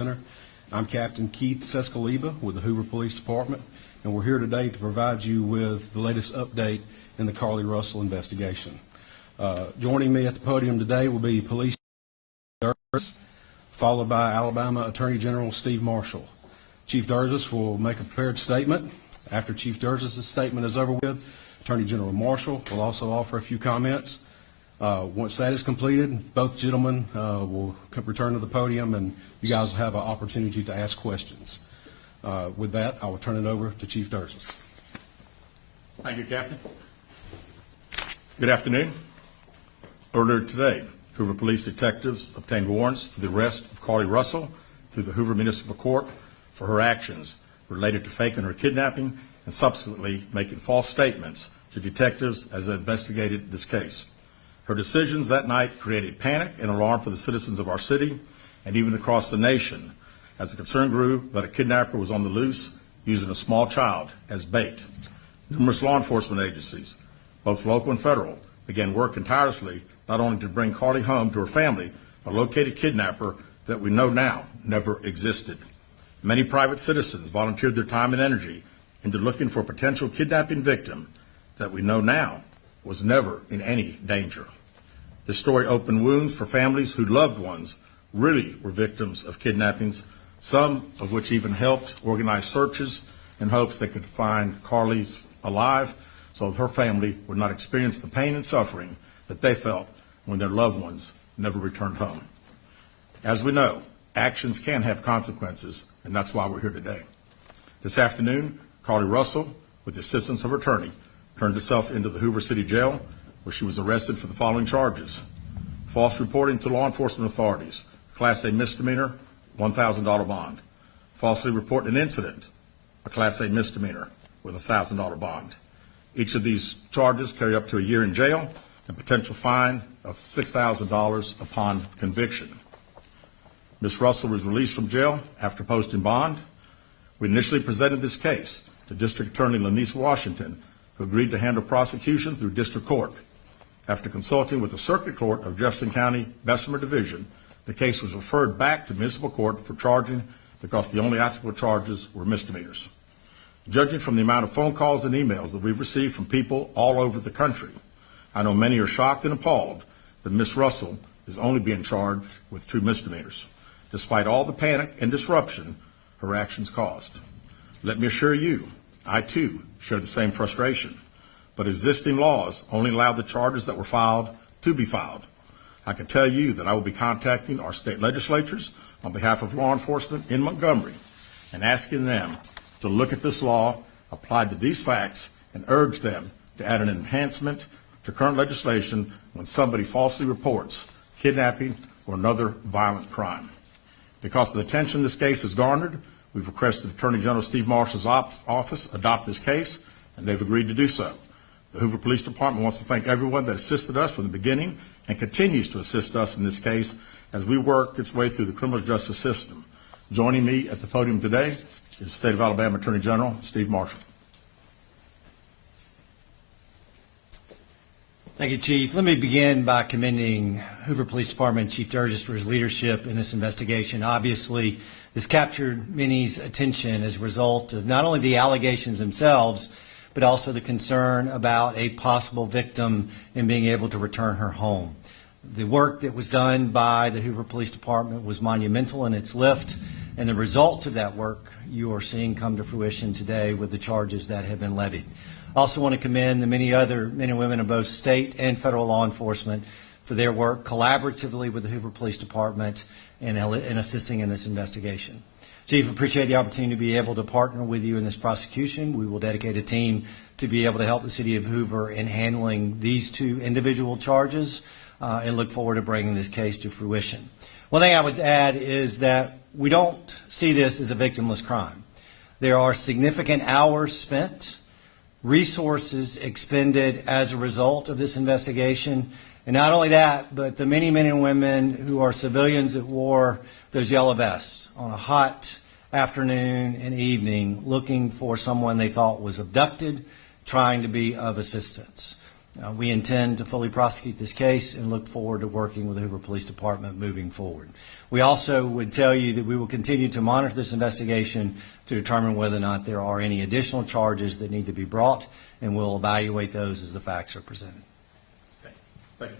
Center. I'm Captain Keith Sescaliba with the Hoover Police Department, and we're here today to provide you with the latest update in the Carlee Russell investigation. Joining me at the podium today will be Police Durgis, followed by Alabama Attorney General Steve Marshall. Chief Durgis will make a prepared statement. After Chief Durgis' statement is over with, Attorney General Marshall will also offer a few comments. Once that is completed, both gentlemen will return to the podium, and you guys will have an opportunity to ask questions. With that, I will turn it over to Chief Durgis. Thank you, Captain. Good afternoon. Earlier today, Hoover Police detectives obtained warrants for the arrest of Carlee Russell through the Hoover Municipal Court for her actions related to faking her kidnapping and subsequently making false statements to detectives as they investigated this case. Her decisions that night created panic and alarm for the citizens of our city and even across the nation as the concern grew that a kidnapper was on the loose using a small child as bait. Numerous law enforcement agencies, both local and federal, began working tirelessly not only to bring Carlee home to her family, but locate a kidnapper that we know now never existed. Many private citizens volunteered their time and energy into looking for a potential kidnapping victim that we know now was never in any danger. This story opened wounds for families whose loved ones really were victims of kidnappings, some of which even helped organize searches in hopes they could find Carlee's alive so her family would not experience the pain and suffering that they felt when their loved ones never returned home. As we know, actions can have consequences, and that's why we're here today. This afternoon, Carlee Russell, with the assistance of her attorney, turned herself into the Hoover City Jail, where she was arrested for the following charges: false reporting to law enforcement authorities, Class A misdemeanor, $1,000 bond; falsely reporting an incident, a Class A misdemeanor with a $1,000 bond. Each of these charges carry up to a year in jail and potential fine of $6,000 upon conviction. Ms. Russell was released from jail after posting bond. We initially presented this case to District Attorney Lenise Washington, who agreed to handle prosecution through district court. After consulting with the Circuit Court of Jefferson County Bessemer Division, the case was referred back to municipal court for charging because the only applicable charges were misdemeanors. Judging from the amount of phone calls and emails that we've received from people all over the country, I know many are shocked and appalled that Ms. Russell is only being charged with 2 misdemeanors, despite all the panic and disruption her actions caused. Let me assure you, I too share the same frustration, but existing laws only allow the charges that were filed to be filed. I can tell you that I will be contacting our state legislatures on behalf of law enforcement in Montgomery and asking them to look at this law applied to these facts and urge them to add an enhancement to current legislation when somebody falsely reports kidnapping or another violent crime. Because of the attention this case has garnered, we've requested Attorney General Steve Marshall's office adopt this case, and they've agreed to do so. The Hoover Police Department wants to thank everyone that assisted us from the beginning and continues to assist us in this case as we work its way through the criminal justice system. Joining me at the podium today is State of Alabama Attorney General Steve Marshall. Thank you, Chief. Let me begin by commending Hoover Police Department Chief Durgis for his leadership in this investigation. Obviously, this captured many's attention as a result of not only the allegations themselves, but also the concern about a possible victim and being able to return her home. The work that was done by the Hoover Police Department was monumental in its lift, and the results of that work you are seeing come to fruition today with the charges that have been levied. I also want to commend the many other men and women of both state and federal law enforcement for their work collaboratively with the Hoover Police Department in assisting in this investigation. Chief, appreciate the opportunity to be able to partner with you in this prosecution. We will dedicate a team to be able to help the city of Hoover in handling these 2 individual charges and look forward to bringing this case to fruition. One thing I would add is that we don't see this as a victimless crime. There are significant hours spent, resources expended as a result of this investigation, and not only that, but the many men and women who are civilians that wore those yellow vests on a hot afternoon and evening looking for someone they thought was abducted, trying to be of assistance. We intend to fully prosecute this case and look forward to working with the Hoover Police Department moving forward. We also would tell you that we will continue to monitor this investigation to determine whether or not there are any additional charges that need to be brought, and we'll evaluate those as the facts are presented. Thank you.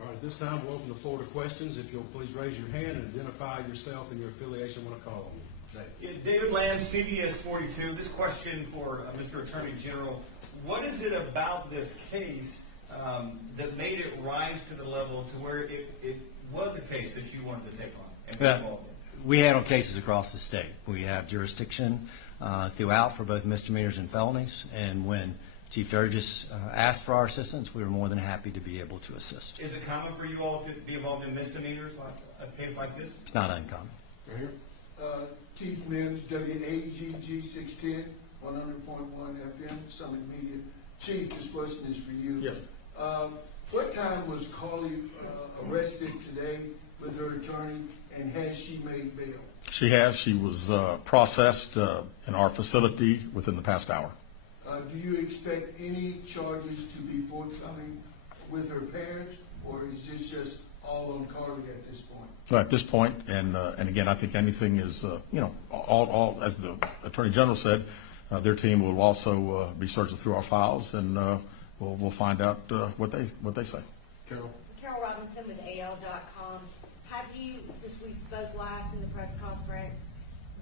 All right, at this time, we'll open the floor to questions. If you'll please raise your hand and identify yourself and your affiliation when I call on you. David Lamb, CBS 42. This question for Mr. Attorney General. What is it about this case that made it rise to the level to where it was a case that you wanted to take on and be involved in? We handle cases across the state. We have jurisdiction throughout for both misdemeanors and felonies, and when Chief Burgess asked for our assistance, we were more than happy to be able to assist. Is it common for you all to be involved in misdemeanors like a case like this? It's not uncommon. Right here. Keith Mims, WAGG 610, 100.1 FM, Summit Media. Chief, this question is for you. Yes. What time was Carlee arrested today with her attorney, and has she made bail? She has. She was processed in our facility within the past hour. Do you expect any charges to be forthcoming with her parents, or is this just all on Carlee at this point? At this point, and again, I think anything is, all as the Attorney General said, their team will also be searching through our files, and we'll find out what they say. Carol. Carol Robinson with AL.com. Have you, since we spoke last in the press conference,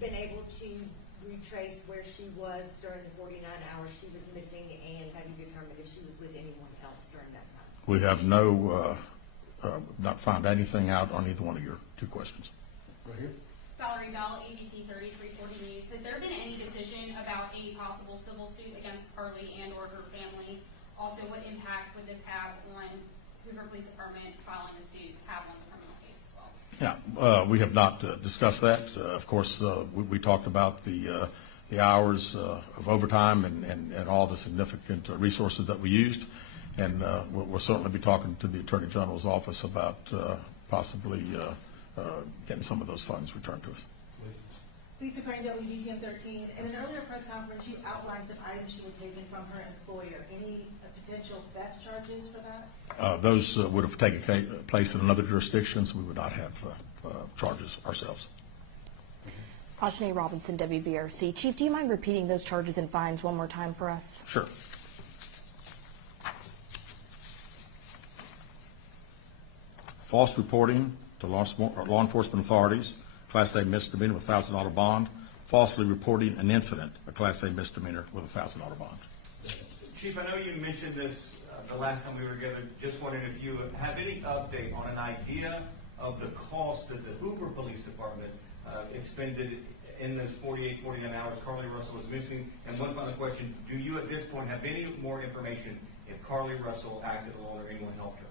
been able to retrace where she was during the 49 hours she was missing, and have you determined if she was with anyone else during that time? We have not found anything out on either one of your two questions. Right here. Valerie Bell, ABC 3340 News. Has there been any decision about a possible civil suit against Carlee and or her family? Also, what impact would this have on Hoover Police Department filing a suit have on the criminal case as well? Yeah, we have not discussed that. Of course, we talked about the hours of overtime and all the significant resources that we used. And we'll certainly be talking to the Attorney General's office about possibly getting some of those funds returned to us. Lisa Crane, WBTN 13. In an earlier press conference, you outlined some items she had taken from her employer. Any potential theft charges for that? Those would have taken place in another jurisdiction, so we would not have charges ourselves. Ajane Robinson, WBRC. Chief, do you mind repeating those charges and fines one more time for us? Sure. False reporting to law enforcement authorities, Class A misdemeanor with $1,000 bond. Falsely reporting an incident, a Class A misdemeanor with a $1,000 bond. Chief, I know you mentioned this the last time we were together. Just wondering if you have any update on an idea of the cost that the Hoover Police Department expended in those 49 hours Carlee Russell was missing. And one final question, do you at this point have any more information if Carlee Russell acted alone or anyone helped her?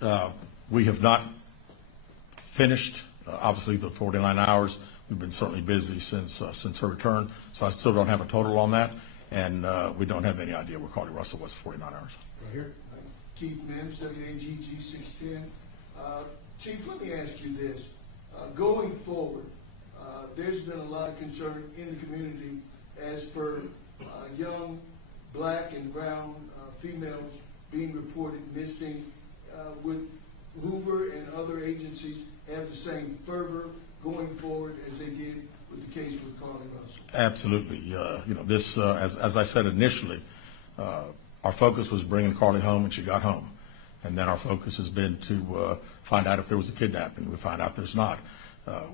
Yeah, we have not finished, obviously, the 49 hours. We've been certainly busy since her return, so I still don't have a total on that, and we don't have any idea where Carlee Russell was for 49 hours. Right here. Keith Mims, WAGG 610. Chief, let me ask you this. Going forward, there's been a lot of concern in the community as per young black and brown females being reported missing. Would Hoover and other agencies have the same fervor going forward as they did with the case with Carlee Russell? Absolutely. This, as I said initially, our focus was bringing Carlee home, and she got home. And then our focus has been to find out if there was a kidnapping. We find out there's not.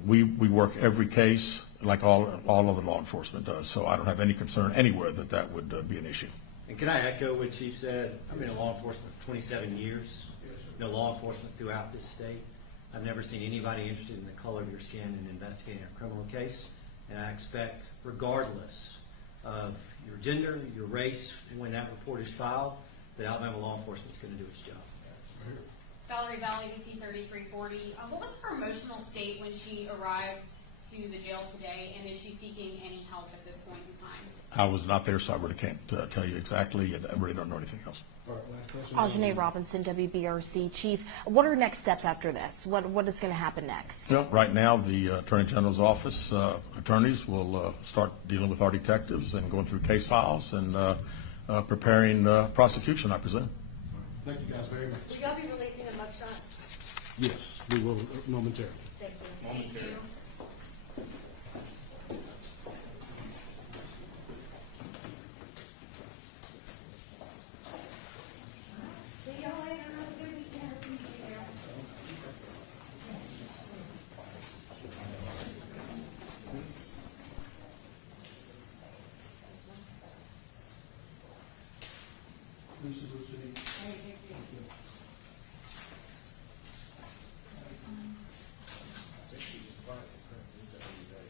We work every case like all other law enforcement does, so I don't have any concern anywhere that would be an issue. And can I echo what Chief said? I've been in law enforcement for 27 years. Law enforcement throughout this state. I've never seen anybody interested in the color of your skin in investigating a criminal case, and I expect, regardless of your gender, your race, when that report is filed, that Alabama law enforcement is going to do its job. Valerie Bell, ABC 3340. What was her emotional state when she arrived to the jail today, and is she seeking any help at this point in time? I was not there, so I really can't tell you exactly, and I really don't know anything else. All right, last question. Ajane Robinson, WBRC. Chief, what are next steps after this? What is going to happen next? Well, right now, the Attorney General's office attorneys will start dealing with our detectives and going through case files and preparing prosecution, I presume. Thank you guys very much. Will y'all be releasing a mugshot? Yes, we will momentarily. Thank you. Thank you.